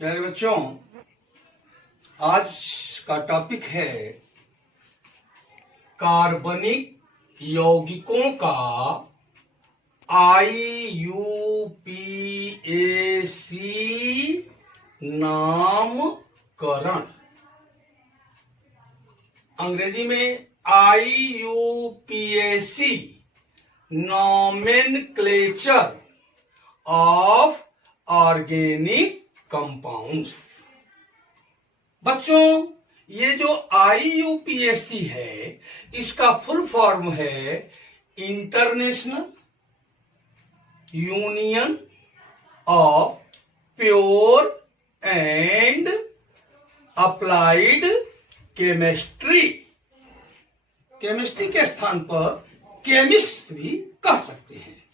प्यारे बच्चों, आज का टॉपिक है कार्बनिक यौगिकों का IUPAC नामकरण। अंग्रेजी में IUPAC nomenclature of organic compounds. बच्चों, ये जो IUPAC है, इसका फुल फॉर्म है international union of pure and applied chemistry. Chemistry के स्थान पर केमिस्ट भी कह सकते हैं।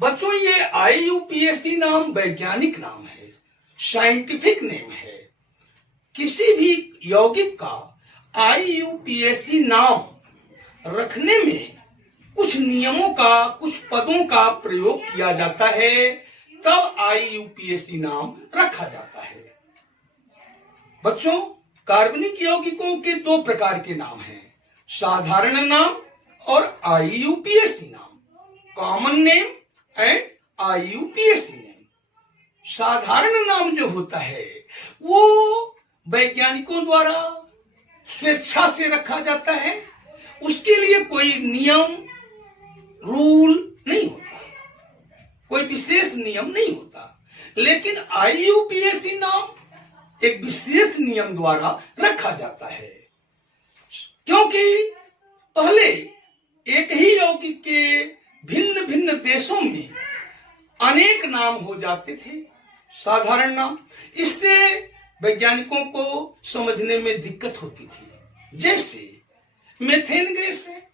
बच्चों, ये IUPAC नाम वैज्ञानिक नाम है, साइंटिफिक नेम है। किसी भी यौगिक का IUPAC नाम रखने में कुछ नियमों का, कुछ पदों का प्रयोग किया जाता है, तब IUPAC नाम रखा जाता है। बच्चों, कार्बनिक यौगिकों के दो प्रकार के नाम हैं, साधारण नाम और IUPAC नाम, common name and IUPAC name. साधारण नाम जो होता है वो वैज्ञानिकों द्वारा स्वेच्छा से रखा जाता है, उसके लिए कोई नियम रूल नहीं होता, कोई विशेष नियम नहीं होता। लेकिन IUPAC नाम एक विशेष नियम द्वारा रखा जाता है, क्योंकि पहले एक ही यौगिक के भिन्न भिन्न देशों में अनेक नाम हो जाते थे, साधारण नाम। इससे वैज्ञानिकों को समझने में दिक्कत होती थी। जैसे मेथेन गैस है,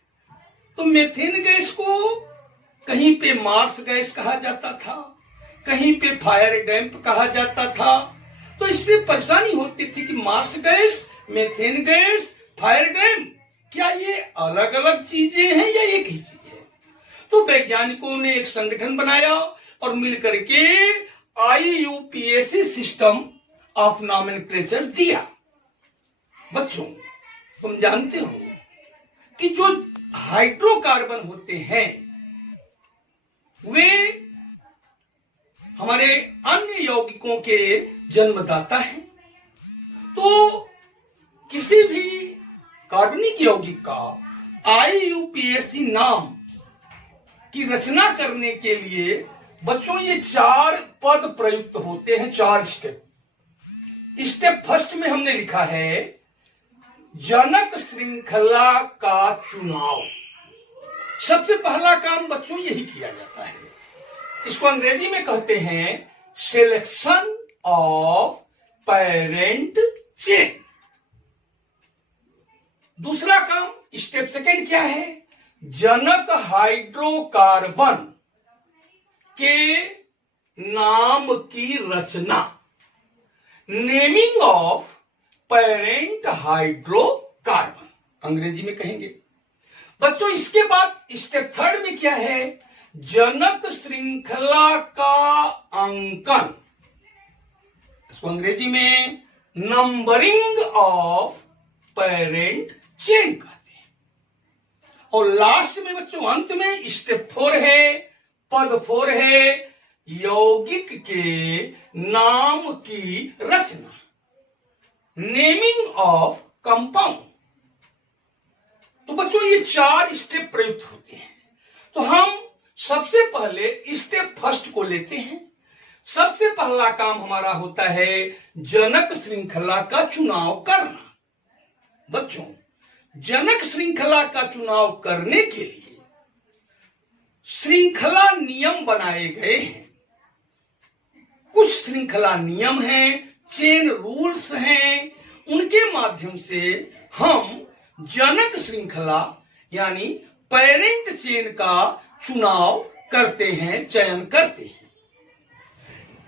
तो मेथेन गैस को कहीं पे मार्स गैस कहा जाता था, कहीं पे फायर डैम्प कहा जाता था। तो इससे परेशानी होती थी कि marsh gas, methane gas, fire damp, क्या ये अलग अलग चीजें हैं या एक ही चीज है? तो वैज्ञानिकों ने एक संगठन बनाया और मिलकर के IUPAC सिस्टम ऑफ नॉमेनक्लेचर दिया। बच्चों, तुम जानते हो कि जो हाइड्रोकार्बन होते हैं वे हमारे अन्य यौगिकों के जन्मदाता हैं। तो किसी भी कार्बनिक यौगिक का IUPAC नाम की रचना करने के लिए बच्चों ये 4 पद प्रयुक्त होते हैं, 4 स्टेप। स्टेप फर्स्ट में हमने लिखा है जनक श्रृंखला का चुनाव। सबसे पहला काम बच्चों यही किया जाता है। इसको अंग्रेजी में कहते हैं सिलेक्शन ऑफ पेरेंट चेन। दूसरा काम, स्टेप सेकेंड क्या है? जनक हाइड्रोकार्बन के नाम की रचना, नेमिंग ऑफ पेरेंट हाइड्रोकार्बन, अंग्रेजी में कहेंगे। बच्चों, इसके बाद स्टेप थर्ड में क्या है? जनक श्रृंखला का अंकन, इसको अंग्रेजी में नंबरिंग ऑफ पेरेंट चेन कहते हैं। और लास्ट में बच्चों, अंत में स्टेप 4 है, पद 4 है, यौगिक के नाम की रचना, नेमिंग ऑफ कंपाउंड। तो बच्चों, ये 4 स्टेप प्रयुक्त होते हैं। तो हम सबसे पहले स्टेप फर्स्ट को लेते हैं। सबसे पहला काम हमारा होता है जनक श्रृंखला का चुनाव करना। बच्चों, जनक श्रृंखला का चुनाव करने के लिए श्रृंखला नियम बनाए गए हैं। कुछ श्रृंखला नियम हैं, चेन रूल्स हैं, उनके माध्यम से हम जनक श्रृंखला यानी पेरेंट चेन का चुनाव करते हैं, चयन करते हैं।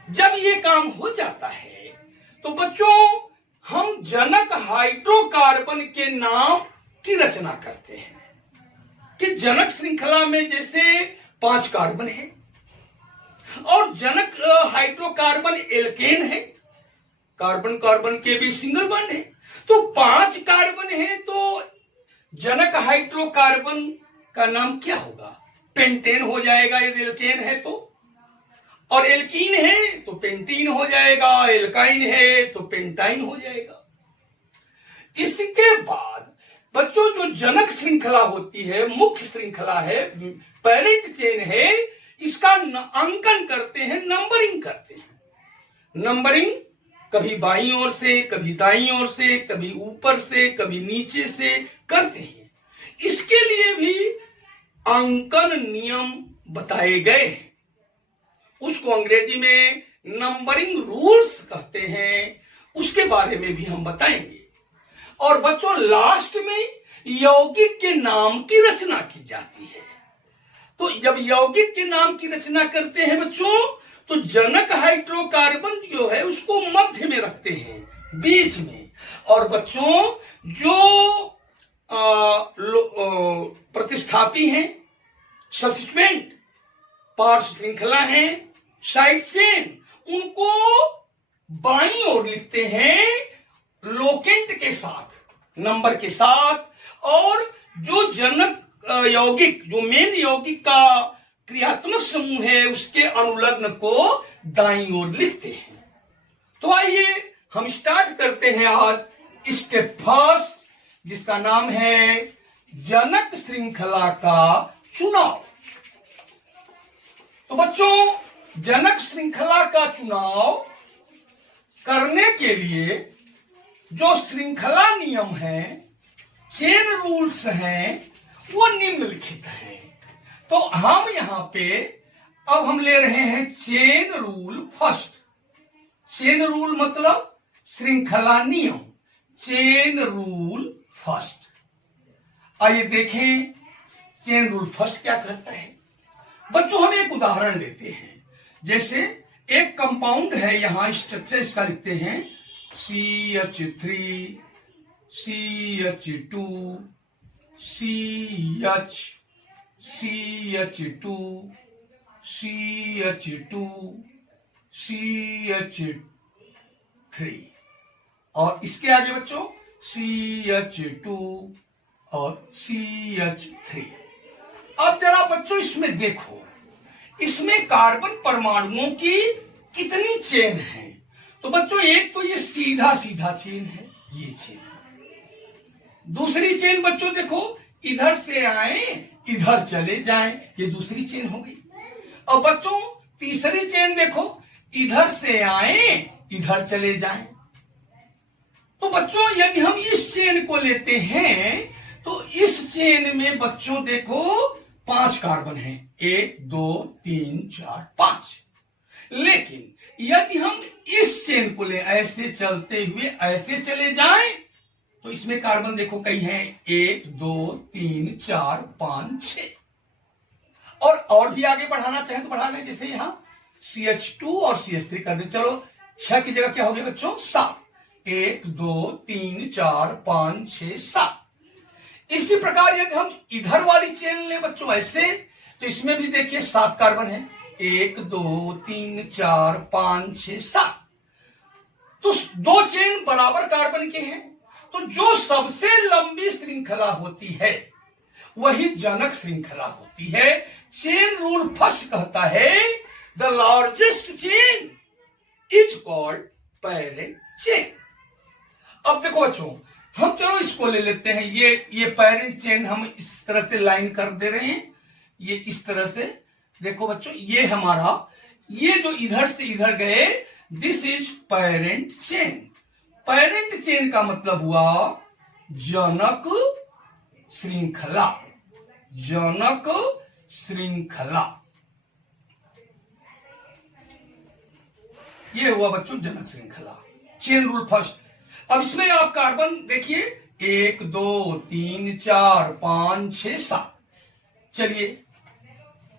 जब ये काम हो जाता है तो बच्चों हम जनक हाइड्रोकार्बन के नाम की रचना करते हैं कि जनक श्रृंखला में जैसे 5 कार्बन है और जनक हाइड्रोकार्बन एल्केन है, कार्बन कार्बन के भी सिंगल बॉन्ड है। तो 5 कार्बन है तो जनक हाइड्रोकार्बन का नाम क्या होगा? पेंटेन हो जाएगा यदि एल्केन है तो, और एल्कीन है तो पेंटीन हो जाएगा, एल्काइन है तो पेंटाइन हो जाएगा। इसके बाद बच्चों जो जनक श्रृंखला होती है, मुख्य श्रृंखला है, पेरेंट चेन है, इसका अंकन करते हैं, नंबरिंग करते हैं। नंबरिंग कभी बाईं ओर से, कभी दाईं ओर से, कभी ऊपर से, कभी नीचे से करते हैं। इसके लिए भी अंकन नियम बताए गए हैं, उसको अंग्रेजी में नंबरिंग रूल्स कहते हैं, उसके बारे में भी हम बताएंगे। और बच्चों लास्ट में यौगिक के नाम की रचना की जाती है। तो जब यौगिक के नाम की रचना करते हैं बच्चों, तो जनक हाइड्रोकार्बन जो है उसको मध्य में रखते हैं, बीच में। और बच्चों जो प्रतिस्थापी हैं, सब्स्टिट्यूएंट, पार्श्व श्रृंखला है, साइड चेन, उनको बाईं ओर लिखते हैं लोकेंट के साथ, नंबर के साथ। और जो जनक यौगिक, जो मेन यौगिक का क्रियात्मक समूह है, उसके अनुलग्न को दाईं ओर लिखते हैं। तो आइए हम स्टार्ट करते हैं आज स्टेप फर्स्ट, जिसका नाम है जनक श्रृंखला का चुनाव। तो बच्चों जनक श्रृंखला का चुनाव करने के लिए जो श्रृंखला नियम है, चेन रूल्स हैं, वो निम्नलिखित हैं। तो हम यहां पे अब हम ले रहे हैं chain rule first. Chain rule मतलब श्रृंखला नियम, चेन रूल फर्स्ट। आइए देखें चेन रूल फर्स्ट क्या कहता है। बच्चों हम एक उदाहरण लेते हैं, जैसे एक कंपाउंड है, यहां स्ट्रक्चर इसका लिखते हैं CH3 CH2 CH CH2 CH2 CH3 और इसके आगे बच्चों CH2 और CH3। अब जरा बच्चों इसमें देखो, इसमें कार्बन परमाणुओं की कितनी चेन है। तो बच्चों एक तो ये सीधा सीधा चेन है, ये चेन। दूसरी चेन बच्चों देखो, इधर से आए इधर चले जाएं, ये दूसरी चेन हो गई। और बच्चों तीसरी चेन देखो, इधर से आए इधर चले जाएं। तो बच्चों यदि हम इस चेन को लेते हैं तो इस चेन में बच्चों देखो 5 कार्बन हैं, 1 2 3 4 5। लेकिन यदि हम इस चेन को ले, ऐसे चलते हुए ऐसे चले जाएं, तो इसमें कार्बन देखो कई हैं, 1 2 3 4 5 6। और भी आगे बढ़ाना चाहें तो बढ़ा लें, जैसे यहां CH2 और CH3 कर दे। चलो 6 की जगह क्या हो गया बच्चों 7, 1 2 3 4 5 6 7। इसी प्रकार यदि हम इधर वाली चेन ले बच्चों ऐसे, तो इसमें भी देखिए 7 कार्बन है, 1 2 3 4 5 6 7। तो 2 चेन बराबर कार्बन के हैं। तो जो सबसे लंबी श्रृंखला होती है वही जनक श्रृंखला होती है। चेन रूल फर्स्ट कहता है the largest chain is called parent chain. अब देखो बच्चों, हम चलो इसको ले लेते हैं, ये पेरेंट चेन हम इस तरह से लाइन कर दे रहे हैं, ये इस तरह से। देखो बच्चों ये हमारा, ये जो इधर से इधर गए, this is parent chain. Parent chain का मतलब हुआ जनक श्रृंखला, जनक श्रृंखला। ये हुआ बच्चों जनक श्रृंखला, चेन रूल फर्स्ट। अब इसमें आप कार्बन देखिए 1 2 3 4 5 6 7। चलिए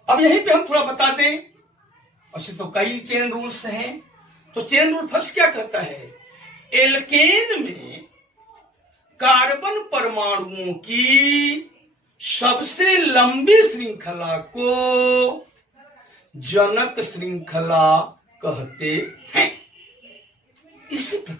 अब यहीं पे हम थोड़ा बता दें, वैसे तो कई चेन रूल्स हैं। तो चेन रूल फर्स्ट क्या कहता है, एल्केन में कार्बन परमाणुओं की सबसे लंबी श्रृंखला को जनक श्रृंखला कहते हैं। इसी प्रकार